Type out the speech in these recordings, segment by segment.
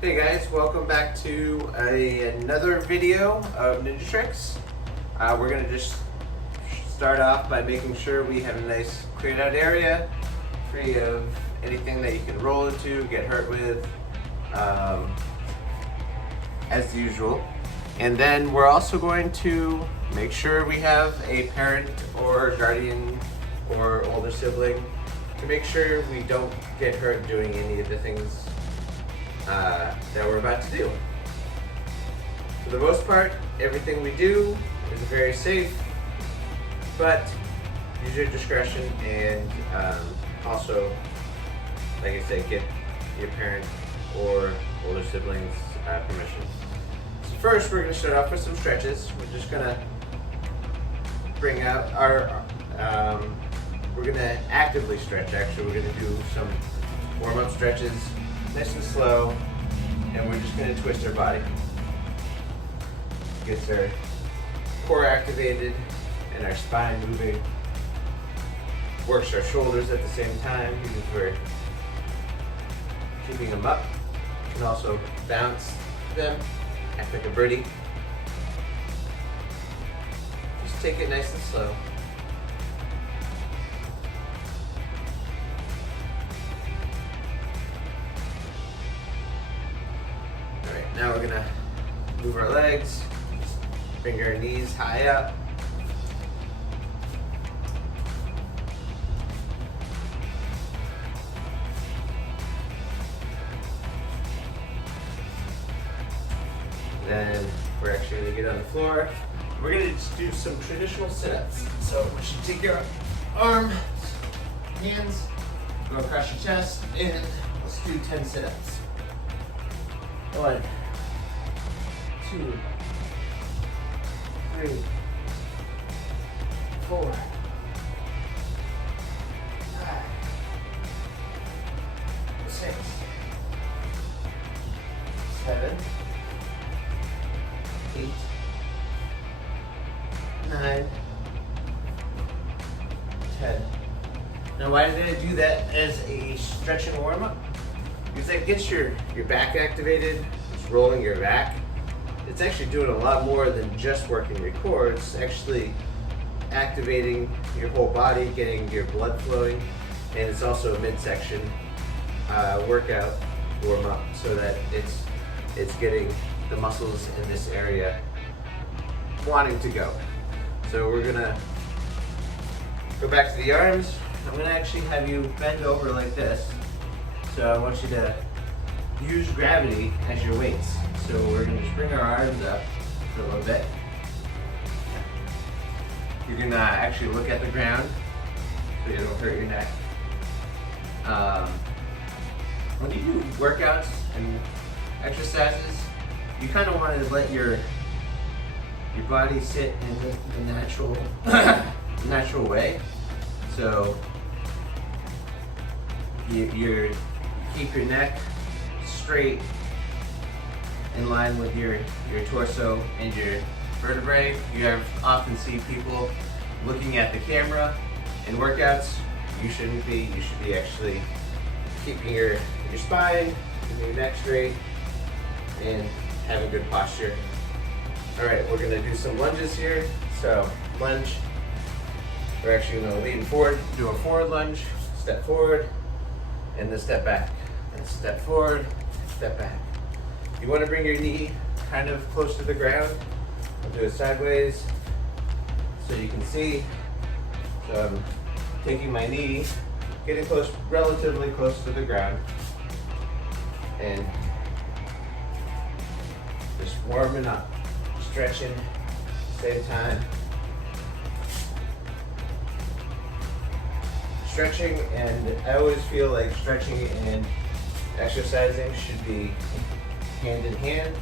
Hey guys, welcome back to another video of Ninja Trix. We're going to just start off by making sure we have a nice cleared out area, free of anything that you can roll into, get hurt with, as usual. And then we're also going to make sure we have a parent or guardian or older sibling to make sure we don't get hurt doing any of the things that we're about to do. For the most part, everything we do is very safe, but use your discretion and also, like I said, get your parent or older siblings permission. So first, we're going to start off with some stretches. We're just going to bring out our, we're going to actively stretch actually. We're going to do some warm-up stretches, nice and slow, and we're just going to twist our body. Gets our core activated and our spine moving. Works our shoulders at the same time because we're keeping them up. You can also bounce them, act like a birdie. Just take it nice and slow. Alright, now we're gonna move our legs, bring our knees high up. Then we're actually gonna get on the floor. We're gonna just do some traditional sit-ups. So we should take your arms, hands, go across your chest, and let's do 10 sit-ups. 1, 2, 3, 4, 5, 6, 7, 8, 9, 10. Now why did I do that as a stretching warm-up? Because that gets your back activated, it's rolling your back. It's actually doing a lot more than just working your core. It's actually activating your whole body, getting your blood flowing, and it's also a midsection workout warm-up so that it's getting the muscles in this area wanting to go. So we're gonna go back to the arms. I'm gonna actually have you bend over like this. So I want you to use gravity as your weights. So we're gonna just bring our arms up a little bit. You're gonna actually look at the ground so you don't hurt your neck. When you do workouts and exercises, you kind of want to let your body sit in the natural way. So you keep your neck straight in line with your torso and your vertebrae. You often see people looking at the camera in workouts. You shouldn't be. You should be actually keeping your spine and your neck straight and having good posture. All right, we're gonna do some lunges here. So lunge, we're actually gonna lean forward, do a forward lunge, step forward, and then step back. And step forward, step back. You wanna bring your knee kind of close to the ground. I'll do it sideways so you can see. So I'm taking my knee, getting close, relatively close to the ground, and just warming up, stretching, same time. Stretching, and I always feel like stretching and exercising should be hand in hand.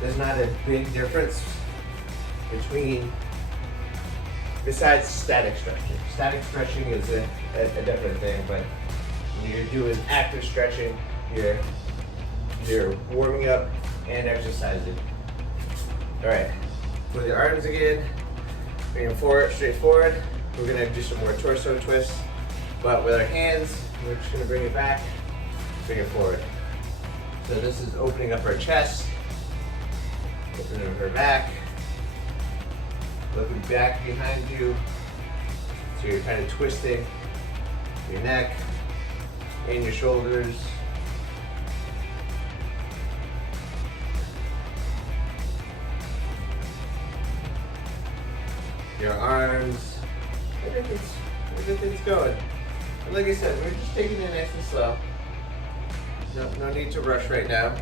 There's not a big difference between, besides static stretching. Static stretching is a different thing, but when you're doing active stretching, you're warming up and exercising. All right, for the arms again, bring them forward, straight forward. We're gonna do some more torso twists, but with our hands, we're just gonna bring it back, bring it forward. So this is opening up our chest, opening up our back, looking back behind you. So you're kind of twisting your neck and your shoulders. Your arms, everything's going. And like I said, we're just taking it nice and slow. No need to rush right now.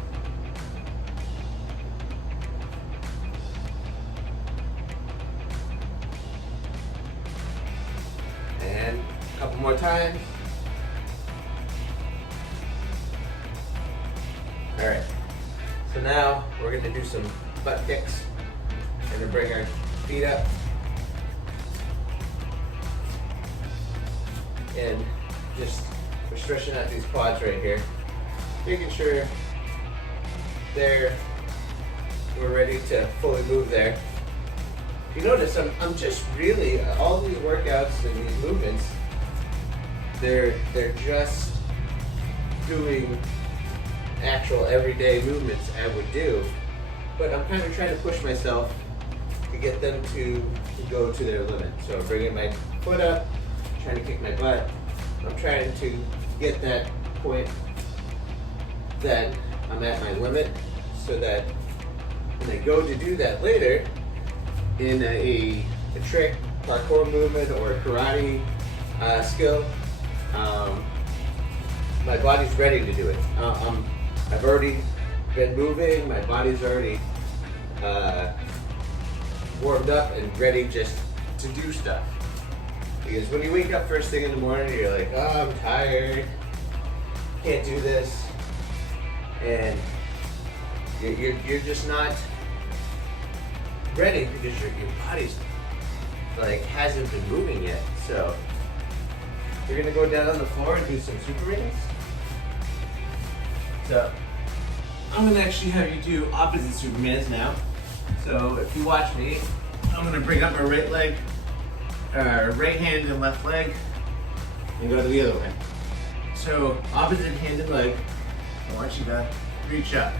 And a couple more times. All right, so now we're gonna do some butt kicks. We're gonna bring our feet up. And just, we're stretching out these quads right here. Making sure we're ready to fully move there. If you notice, I'm just really, all these workouts and these movements, they're just doing actual everyday movements I would do, but I'm kind of trying to push myself to get them to go to their limit. So I'm bringing my foot up, trying to kick my butt. I'm trying to get that point that I'm at my limit, so that when I go to do that later in a trick, parkour movement, or a karate skill, my body's ready to do it. I've already been moving, my body's already warmed up and ready just to do stuff. Because when you wake up first thing in the morning, you're like, oh, I'm tired, can't do this. And you're just not ready because your body's like hasn't been moving yet. So you're gonna go down on the floor and do some super rings. So I'm gonna actually have you do opposite Supermans now. So if you watch me, I'm gonna bring up my right leg, right hand and left leg, and go to the other way. So opposite hand and leg, I want you to reach up.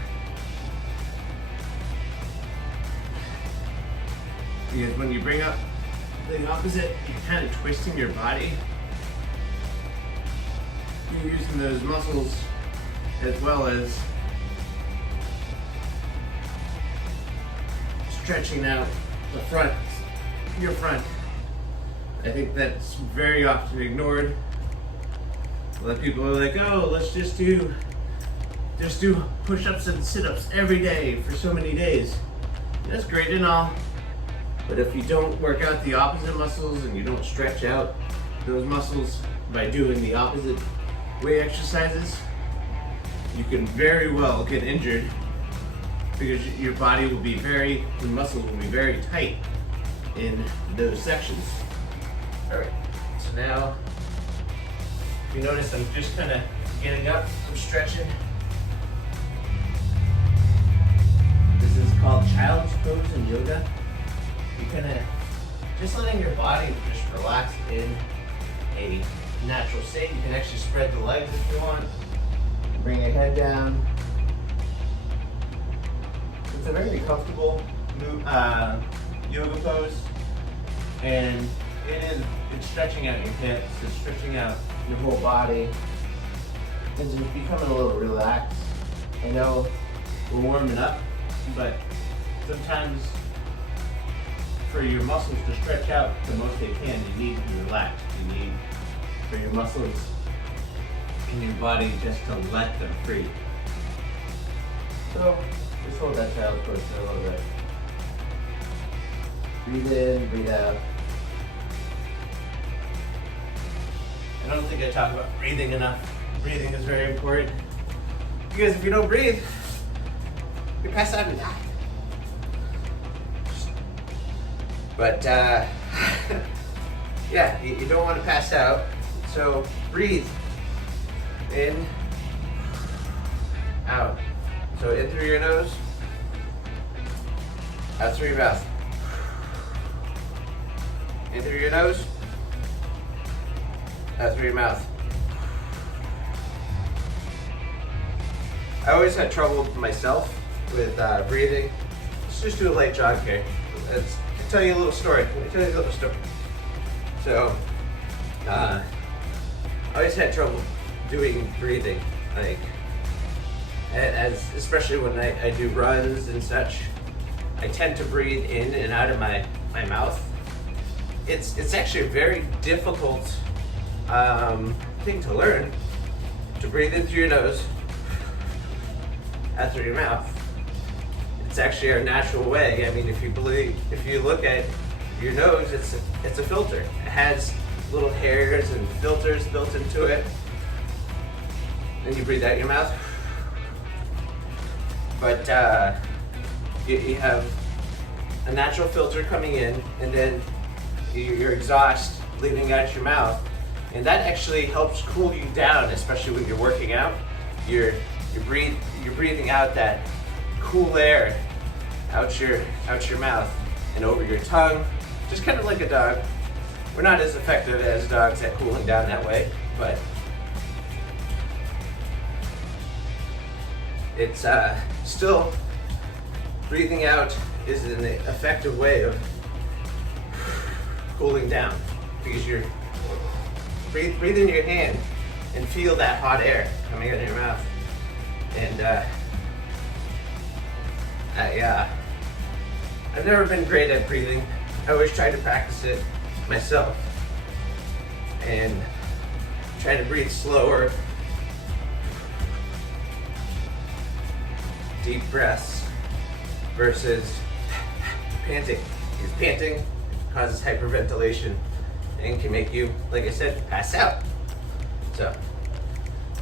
Because when you bring up the opposite, you're kind of twisting your body. You're using those muscles as well as stretching out the front, your front. I think that's very often ignored. A lot of people are like, oh, let's just do push-ups and sit-ups every day for so many days. That's great and all, but if you don't work out the opposite muscles and you don't stretch out those muscles by doing the opposite way exercises, you can very well get injured because your body will be the muscles will be very tight in those sections. All right, so now, if you notice, I'm just kind of getting up, I'm stretching. This is called child's pose in yoga. You kind of just letting your body just relax in a natural state. You can actually spread the legs if you want. Bring your head down. It's a very comfortable yoga pose, and it's stretching out your hips, it's stretching out your whole body. It's just becoming a little relaxed. I know we're warming up, but sometimes for your muscles to stretch out the most they can, you need to be relaxed. You need for your muscles in your body just to let them free. So just hold that child's pose for a little bit. Breathe in, breathe out. I don't think I talk about breathing enough. Breathing is very important. Because if you don't breathe, you pass out and die. But yeah, you don't want to pass out. So breathe in, out. So in through your nose, out through your mouth. In through your nose, out through your mouth. I always had trouble myself with breathing. Let's just do a light jog here. I'll tell you a little story. Let me tell you a little story. So, I always had trouble doing breathing, like, especially when I do runs and such. I tend to breathe in and out of my mouth. It's actually a very difficult thing to learn, to breathe in through your nose, out through your mouth. It's actually our natural way. I mean, if you look at your nose, it's a filter. It has little hairs and filters built into it. And you breathe out your mouth. But you have a natural filter coming in, and then your exhaust leaving out your mouth. And that actually helps cool you down, especially when you're working out. You're breathing out that cool air out your mouth and over your tongue, just kind of like a dog. We're not as effective as dogs at cooling down that way, but it's still, breathing out is an effective way of cooling down, because you're breathe in your hand and feel that hot air coming out of your mouth. And I've never been great at breathing. I always try to practice it myself and try to breathe slower, deep breaths versus panting. Because panting causes hyperventilation and can make you, like I said, pass out. So,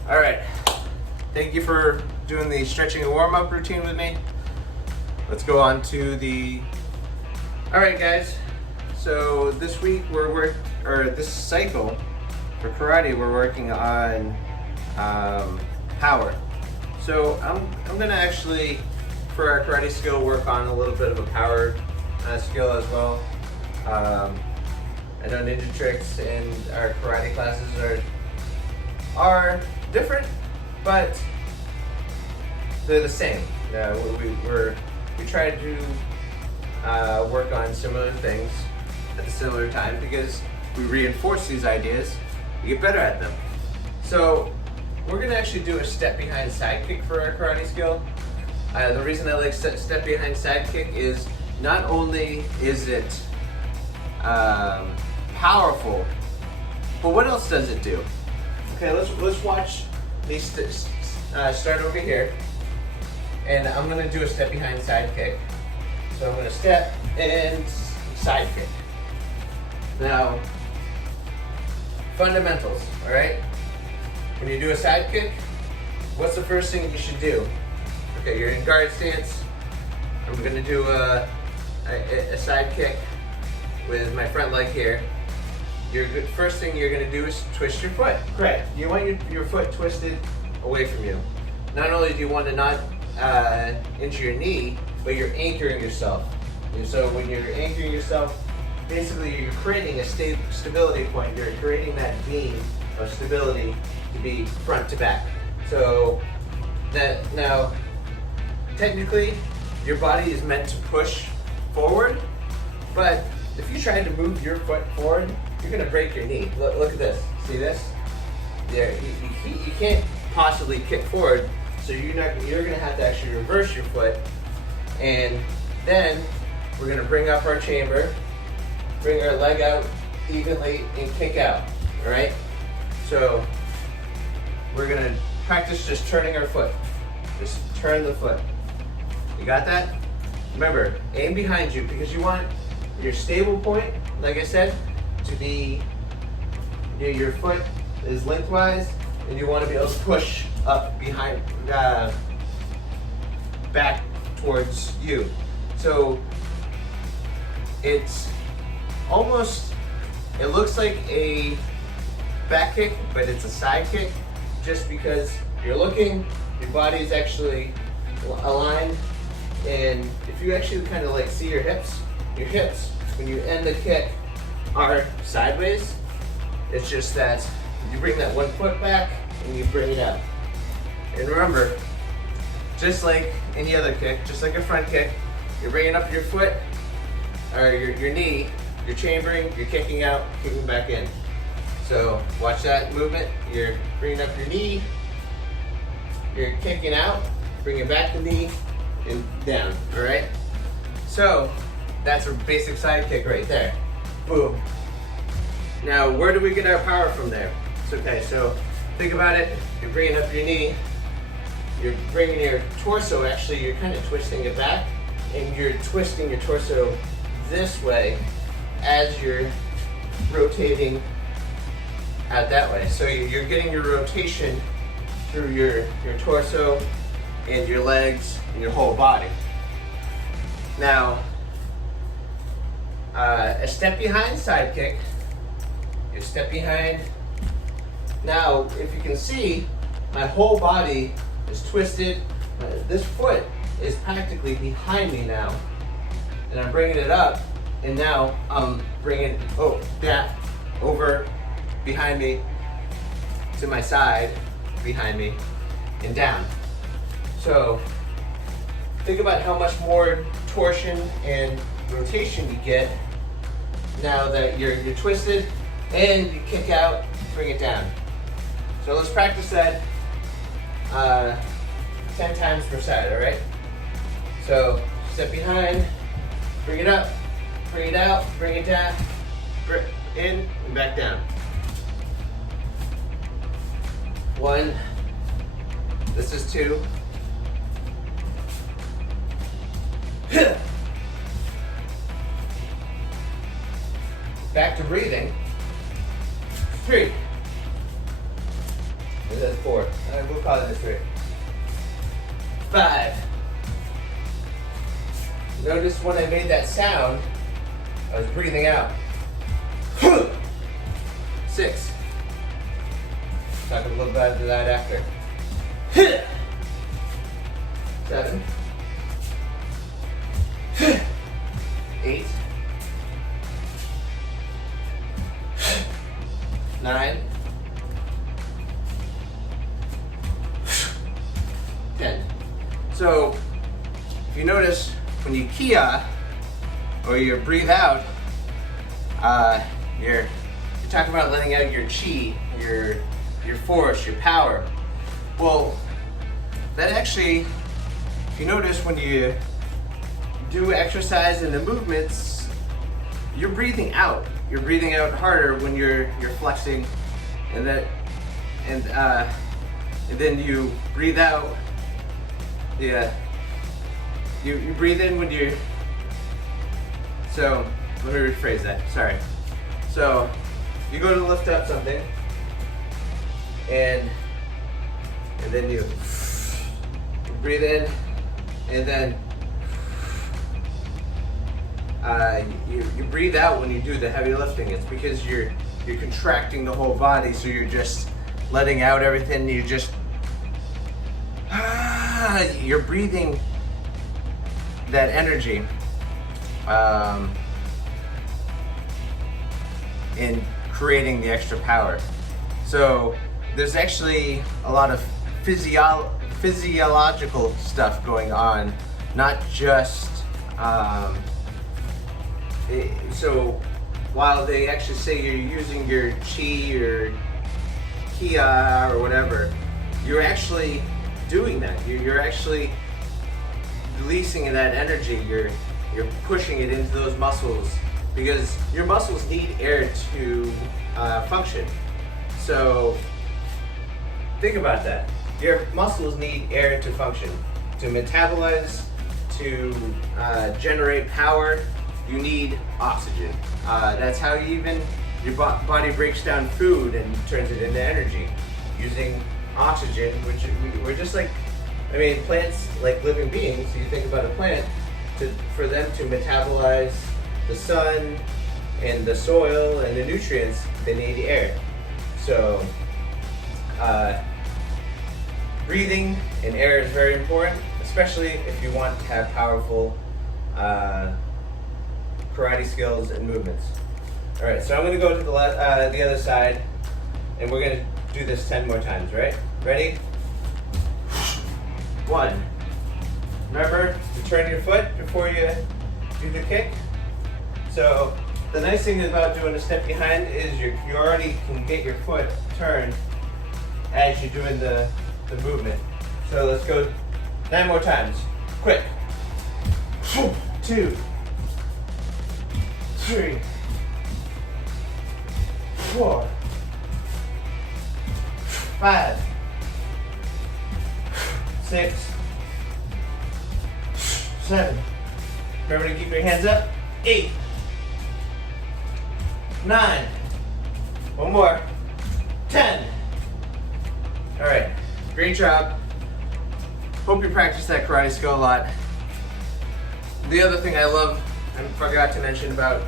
all right. Thank you for doing the stretching and warm-up routine with me. Let's go on to the. All right, guys. So this week this cycle for karate, we're working on power. So I'm gonna actually, for our karate skill, work on a little bit of a power skill as well. I know Ninja Trix and our karate classes are different, but they're the same. We try to work on similar things at a similar time, because we reinforce these ideas, we get better at them. So we're gonna actually do a step behind side kick for our karate skill. The reason I like step behind side kick is not only is it powerful, but what else does it do? Okay, let's watch these start over here, and I'm gonna do a step behind side kick. So I'm gonna step and side kick. Now, fundamentals, all right? When you do a side kick, what's the first thing you should do? Okay, you're in guard stance. I'm gonna do a side kick with my front leg here. First thing you're gonna do is twist your foot. Correct. You want your foot twisted away from you. Not only do you want to not injure your knee, but you're anchoring yourself. And so when you're anchoring yourself, basically you're creating a stability point. You're creating that beam of stability to be front to back. So that now, technically, your body is meant to push forward, but if you try to move your foot forward, you're gonna break your knee. Look at this. See this? Yeah, you can't possibly kick forward, so you're gonna have to actually reverse your foot, and then we're gonna bring up our chamber, bring our leg out evenly, and kick out. All right? So we're gonna practice just turning our foot. Just turn the foot. You got that? Remember, aim behind you, because you want your stable point, like I said, to be, your foot is lengthwise, and you want to be able to push up behind, back towards you. So it's almost, it looks like a back kick, but it's a side kick, just because you're looking, your body is actually aligned, and if you actually kind of like see your hips, when you end the kick, are sideways. It's just that you bring that one foot back and you bring it out. And remember, just like any other kick, just like a front kick, you're bringing up your foot, or your knee, you're chambering, you're kicking out, kicking back in. So watch that movement. You're bringing up your knee, you're kicking out, bringing back the knee, and down, all right? So that's a basic side kick right there. Boom. Now, where do we get our power from there? It's okay, so think about it. You're bringing up your knee, you're bringing your torso, actually you're kind of twisting it back, and you're twisting your torso this way as you're rotating out that way. So you're getting your rotation through your torso and your legs and your whole body. Now, a step behind side kick, you step behind. Now, if you can see, my whole body is twisted. This foot is practically behind me now. And I'm bringing it up, and now I'm bringing that over behind me to my side, behind me, and down. So think about how much more torsion and rotation you get now that you're twisted and you kick out, bring it down. So let's practice that 10 times per side, all right? So step behind, bring it up, bring it out, bring it down, in and back down. 1, this is 2. Back to breathing. 3. And then 4. We'll call it this 3. 5. Notice when I made that sound, I was breathing out. 6. Talk a little bit about that after. 7. 8. 9. 10. So, if you notice, when you kia or you breathe out, you're talking about letting out your chi, your force, your power. Well, that actually, if you notice, when you do exercise and the movements, you're breathing out. You're breathing out harder when you're flexing, and then you breathe out. Yeah. You breathe in when you're. So let me rephrase that. Sorry. So you go to lift up something, and then you breathe in, and then you breathe out when you do the heavy lifting. It's because you're contracting the whole body, so you're just letting out everything. You're breathing that energy in creating the extra power. So there's actually a lot of physiological stuff going on, not just so while they actually say you're using your chi or kia or whatever, you're actually doing that. You're actually releasing that energy. You're pushing it into those muscles, because your muscles need air to function. So think about that. Your muscles need air to function, to metabolize, to generate power. You need oxygen. That's how your body breaks down food and turns it into energy, using oxygen, which we're just like, plants, like living beings. So you think about a plant, for them to metabolize the sun and the soil and the nutrients, they need air. So breathing and air is very important, especially if you want to have powerful karate skills and movements. All right, so I'm going to go to the other side, and we're going to do this 10 more times, right? Ready? 1, Remember to turn your foot before you do the kick. So the nice thing about doing a step behind is you already can get your foot turned as you're doing the movement. So let's go 9 more times. Quick. 2, 3, 4, 5, 6, 7. Remember to keep your hands up. 8, 9. One more. 10. All right. Great job. Hope you practice that karate skill a lot. The other thing I love, I forgot to mention about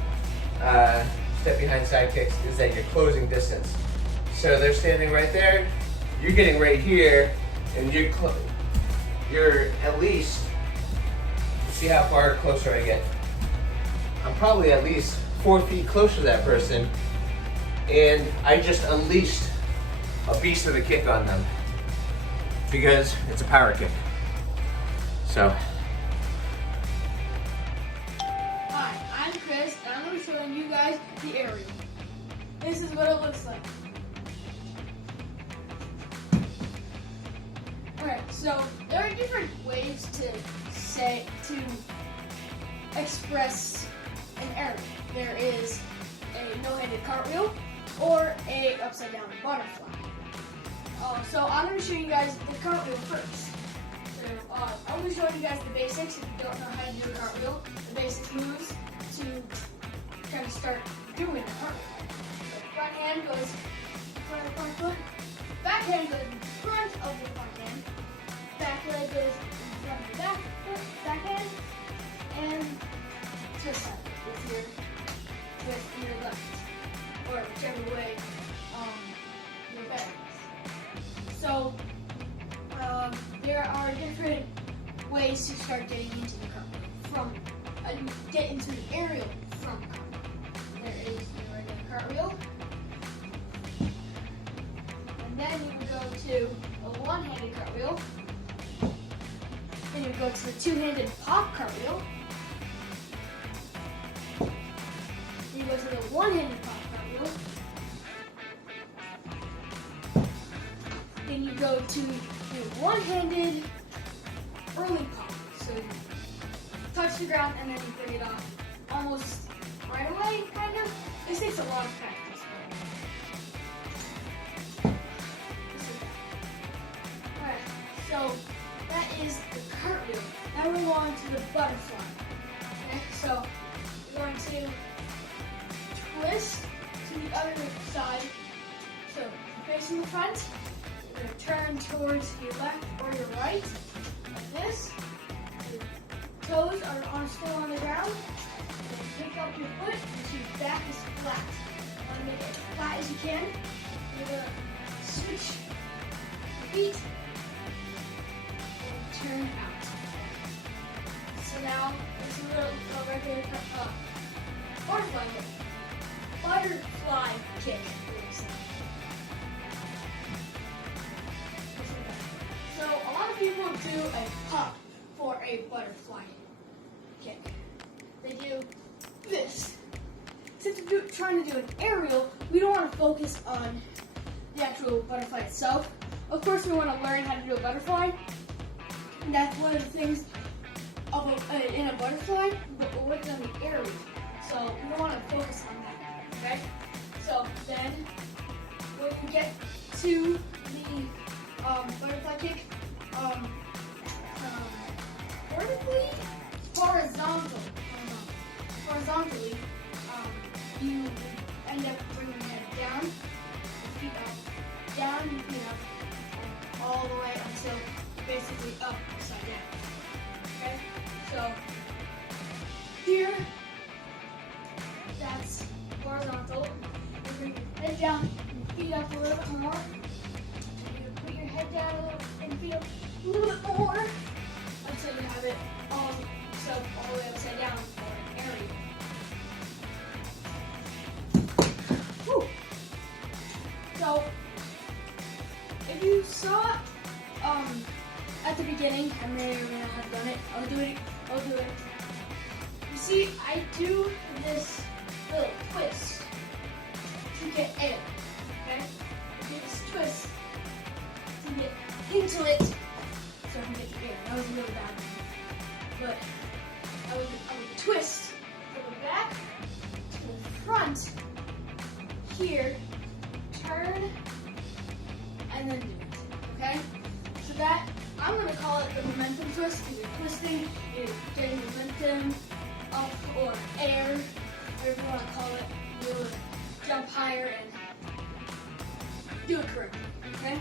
step behind side kicks, is that you're closing distance. So they're standing right there, you're getting right here, and you're at least, see how far closer I get. I'm probably at least 4 feet closer to that person, and I just unleashed a beast of a kick on them because it's a power kick. So. Hi, I'm Chris, and I'm going to be showing you guys the aerial. This is what it looks like. Alright, so there are different ways to express an aerial. There is a no-handed cartwheel or a upside down butterfly. So I'm going to show you guys the cartwheel first. So I'm going to show you guys the basics if you don't know how to do a cartwheel. The basic moves to kind of start doing a cartwheel. So front hand goes in front of the front foot. Back hand goes in front of the front hand. Back leg goes in front of the back foot, back hand. And twist side with your left. Or whichever way your better is. So there are different ways to start getting into the cartwheel. Get into the aerial from cartwheel. There is the regular cartwheel. And then you would go to a one-handed cartwheel. Then you would go to the two-handed pop cartwheel. Then you go to the one-handed pop cartwheel. Then you go to the one-handed early pop. So you touch the ground and then you bring it off almost right away, kind of. This takes a lot of practice. Alright, so that is the cartwheel. Now we're going to the butterfly. Okay, so we're going to twist to the other side. So facing the front. You're going to turn towards your left or your right, like this. Your toes are still on the ground. Pick up your foot until your back is flat. You want to make it as flat as you can. You're going to switch your feet and turn out. So now, this is a regular butterfly kick. Butterfly kick. So a lot of people do a pop for a butterfly kick. They do this. Since we're trying to do an aerial, we don't want to focus on the actual butterfly itself. Of course, we want to learn how to do a butterfly. And that's one of the things in a butterfly, but we're working on the aerial. So we don't want to focus on that. Okay? So then, when we get to the butterfly kick, vertically, horizontally, you end up bringing your head down, your feet up, down, your feet up, and all the way until basically up, upside down. Okay? So, here, that's horizontal. You bring your head down, your feet up a little bit more. You put your head down a little and feet up a little bit more until you have it all the way upside down for an aerial. Whew. So, if you saw at the beginning, I may or may not have done it. I'll do it. You see, I do this little twist to get air, okay? I do this twist to get into it so I can get the air. That was a really bad one. But I would twist from the back to the front here, turn, and then do it, okay? So that, I'm gonna call it the momentum twist, because you're twisting, you're getting momentum up, or air, whatever you wanna call it. You'll jump higher and do it correctly, okay?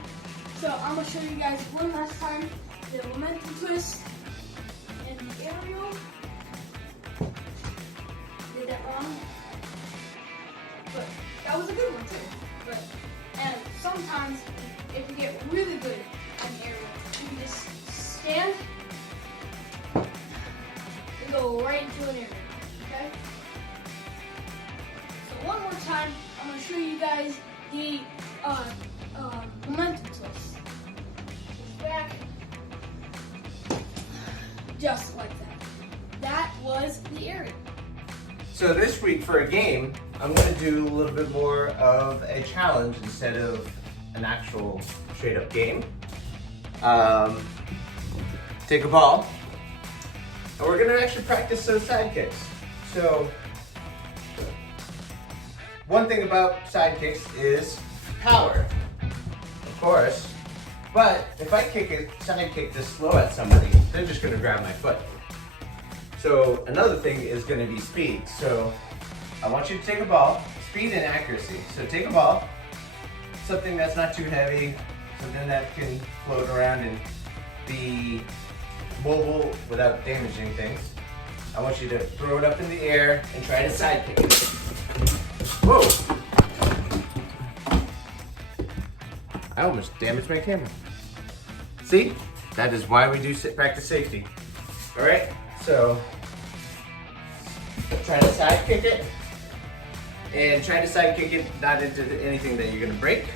So I'm gonna show you guys one last time the momentum twist and the aerial. Did that wrong, but that was a good one too. And sometimes if you get really good at an aerial, you can just stand and go right into an aerial, okay? So one more time, I'm going to show you guys the momentum twist. Back, just like that. That was the aerial. So this week for a game, I'm going to do a little bit more of a challenge instead of an actual straight up game. Take a ball, and we're going to actually practice those side kicks. So one thing about side kicks is power, of course, but if I kick a side kick this slow at somebody, they're just going to grab my foot. So another thing is going to be speed. So I want you to take a ball, speed and accuracy. So take a ball, something that's not too heavy, something that can float around and be mobile without damaging things. I want you to throw it up in the air and try to side kick it. Whoa! I almost damaged my camera. See? That is why we do practice safety. All right? So, try to side kick it, and try to side kick it not into anything that you're gonna break,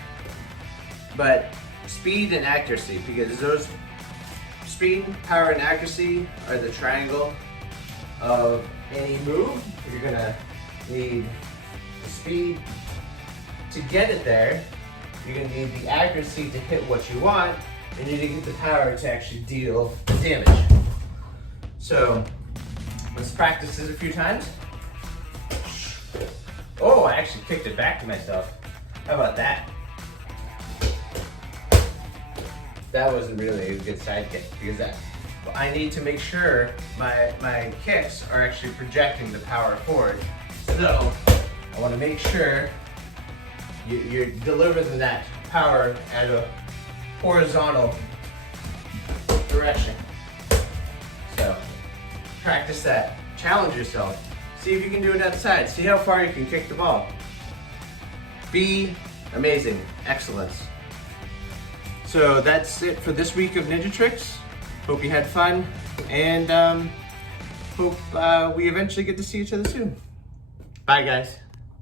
but speed and accuracy, because those speed, power, and accuracy are the triangle of any move. You're gonna need the speed to get it there, you're gonna need the accuracy to hit what you want, and you need to get the power to actually deal the damage. So, let's practice this a few times. Oh, I actually kicked it back to myself. How about that? That wasn't really a good side kick, because I need to make sure my kicks are actually projecting the power forward. So, I want to make sure you're delivering that power at a horizontal direction. So, practice that. Challenge yourself. See if you can do it outside. See how far you can kick the ball. Be amazing. Excellence. So that's it for this week of Ninja Tricks. Hope you had fun, and hope we eventually get to see each other soon. Bye, guys.